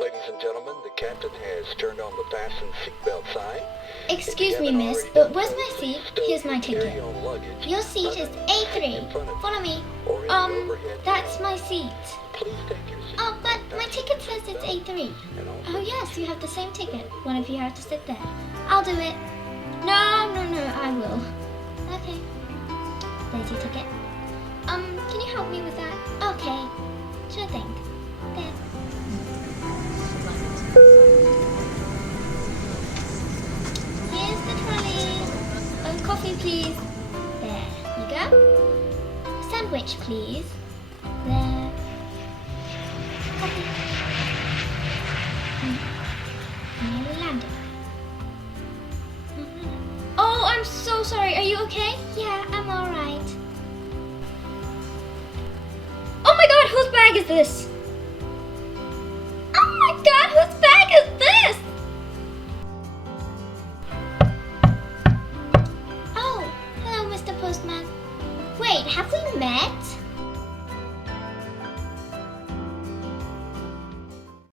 Ladies and gentlemen, the captain has turned on the fasten seatbelt sign. Excuse me, miss, but where's my seat? Here's my ticket. Your seat is A3. Follow me. That's my seat. Please take your seat. Oh, but my ticket says it's A3. Oh, yes, you have the same ticket. One of you have to sit there. I'll do it. No, I will. Okay. There's your ticket. Can you help me with that? Okay. Sure thing. There. Here's the trolley. Coffee, please. There you go. Sandwich, please. There. Coffee. Nearly landed. Oh, I'm so sorry. Are you okay? Yeah, I'm alright. Oh my god, whose bag is this? Oh my god, whose bag is this? Oh, hello, Mr. Postman. Wait, have we met?